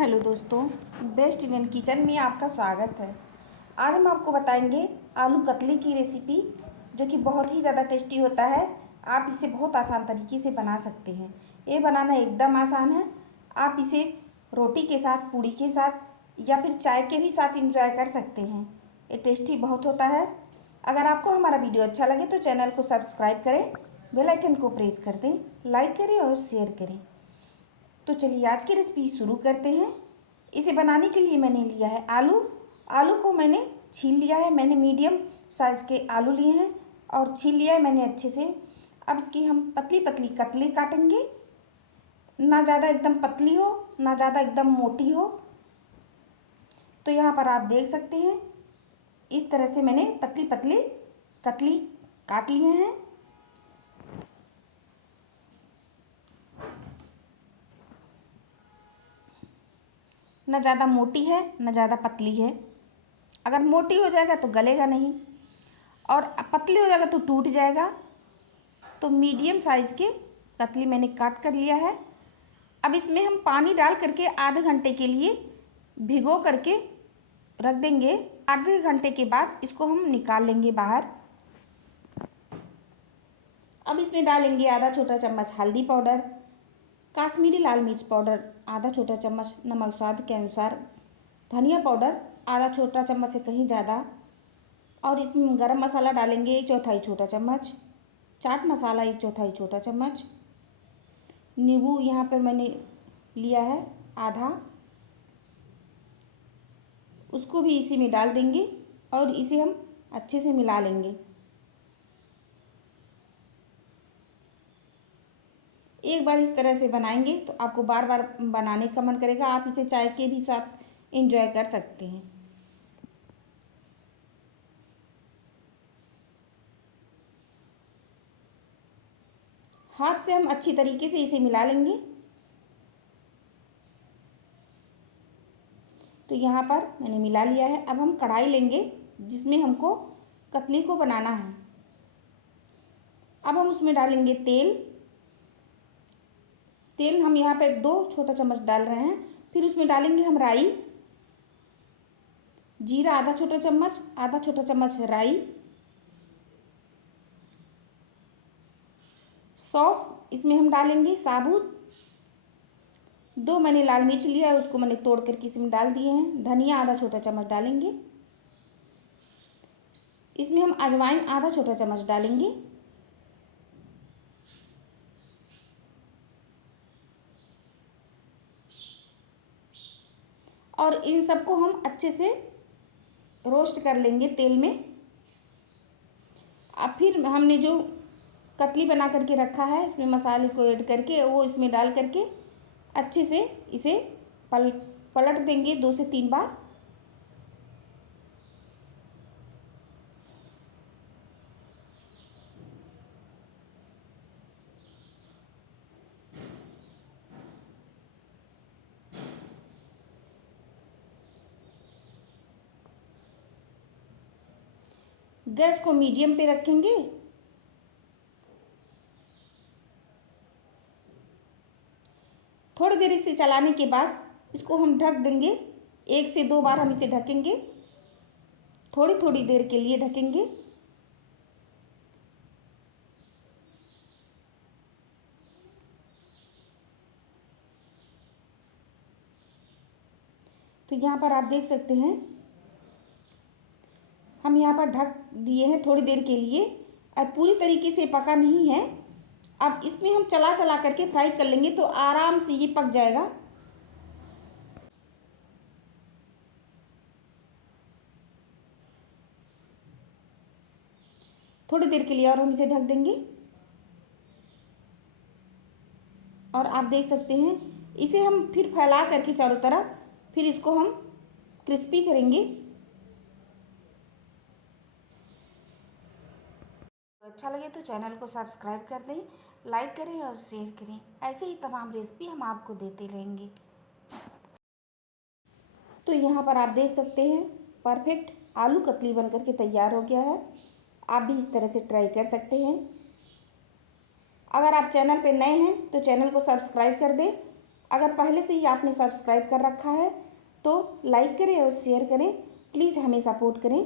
Hello दोस्तों, best Indian kitchen में आपका स्वागत है। आज हम आपको बताएंगे आलू कतली की रेसिपी, जो कि बहुत ही ज़्यादा टेस्टी होता है। आप इसे बहुत आसान तरीके से बना सकते हैं। ये बनाना एकदम आसान है। आप इसे रोटी के साथ, पूड़ी के साथ या फिर चाय के भी साथ इंजॉय कर सकते हैं। ये टेस्टी बहुत होता है। अगर आपको हमारा वीडियो अच्छा लगे तो चैनल को सब्सक्राइब करें, बेल आइकन को प्रेस कर दें, लाइक करें और शेयर करें। तो चलिए आज की रेसिपी शुरू करते हैं। इसे बनाने के लिए मैंने लिया है आलू को मैंने छील लिया है। मैंने मीडियम साइज़ के आलू लिए हैं और छील लिया है मैंने अच्छे से। अब इसकी हम पतली पतली कतली काटेंगे, ना ज़्यादा एकदम पतली हो, ना ज़्यादा एकदम मोटी हो। तो यहाँ पर आप देख सकते हैं, इस तरह से मैंने पतली पतली कतली काट लिए हैं। न ज़्यादा मोटी है, न ज़्यादा पतली है। अगर मोटी हो जाएगा तो गलेगा नहीं और पतली हो जाएगा तो टूट जाएगा। तो मीडियम साइज़ के कतली मैंने काट कर लिया है। अब इसमें हम पानी डाल करके आधे घंटे के लिए भिगो करके रख देंगे। आधे घंटे के बाद इसको हम निकाल लेंगे बाहर। अब इसमें डालेंगे आधा छोटा चम्मच हल्दी पाउडर, काश्मीरी लाल मिर्च पाउडर आधा छोटा चम्मच, नमक स्वाद के अनुसार, धनिया पाउडर आधा छोटा चम्मच से कहीं ज़्यादा, और इसमें गरम मसाला डालेंगे 1/4 छोटा चम्मच, चाट मसाला 1/4 छोटा चम्मच, नींबू यहाँ पर मैंने लिया है आधा, उसको भी इसी में डाल देंगे और इसे हम अच्छे से मिला लेंगे। एक बार इस तरह से बनाएंगे तो आपको बार बार बनाने का मन करेगा। आप इसे चाय के भी साथ एंजॉय कर सकते हैं। हाथ से हम अच्छी तरीके से इसे मिला लेंगे। तो यहाँ पर मैंने मिला लिया है। अब हम कढ़ाई लेंगे जिसमें हमको कतली को बनाना है। अब हम उसमें डालेंगे तेल हम यहाँ पे 2 छोटा चम्मच डाल रहे हैं। फिर उसमें डालेंगे हम राई, जीरा आधा छोटा चम्मच राई, सौंफ इसमें हम डालेंगे साबुत। 2 मैंने लाल मिर्च लिया है, उसको मैंने तोड़ करके इसमें डाल दिए हैं। धनिया आधा छोटा चम्मच डालेंगे। इसमें हम अजवाइन आधा छोटा चम्मच डालेंगे। और इन सबको हम अच्छे से रोस्ट कर लेंगे तेल में। अब फिर हमने जो कतली बना करके रखा है, इसमें मसाले को ऐड करके वो इसमें डाल करके अच्छे से इसे पलट देंगे 2 से 3 बार। गैस को मीडियम पे रखेंगे। थोड़ी देर इसे चलाने के बाद इसको हम ढक देंगे। 1 से 2 बार हम इसे ढकेंगे, थोड़ी थोड़ी देर के लिए ढकेंगे। तो यहाँ पर आप देख सकते हैं, हम यहाँ पर ढक दिए हैं थोड़ी देर के लिए। अब पूरी तरीके से पका नहीं है। अब इसमें हम चला चला करके फ्राई कर लेंगे तो आराम से ये पक जाएगा। थोड़ी देर के लिए और हम इसे ढक देंगे। और आप देख सकते हैं, इसे हम फिर फैला करके चारों तरफ फिर इसको हम क्रिस्पी करेंगे। अच्छा लगे तो चैनल को सब्सक्राइब कर दें, लाइक करें और शेयर करें। ऐसे ही तमाम रेसिपी हम आपको देते रहेंगे। तो यहाँ पर आप देख सकते हैं, परफेक्ट आलू कतली बनकर के तैयार हो गया है। आप भी इस तरह से ट्राई कर सकते हैं। अगर आप चैनल पे नए हैं तो चैनल को सब्सक्राइब कर दें अगर पहले से ही आपने सब्सक्राइब कर रखा है तो लाइक करें और शेयर करें। प्लीज़ हमें सपोर्ट करें।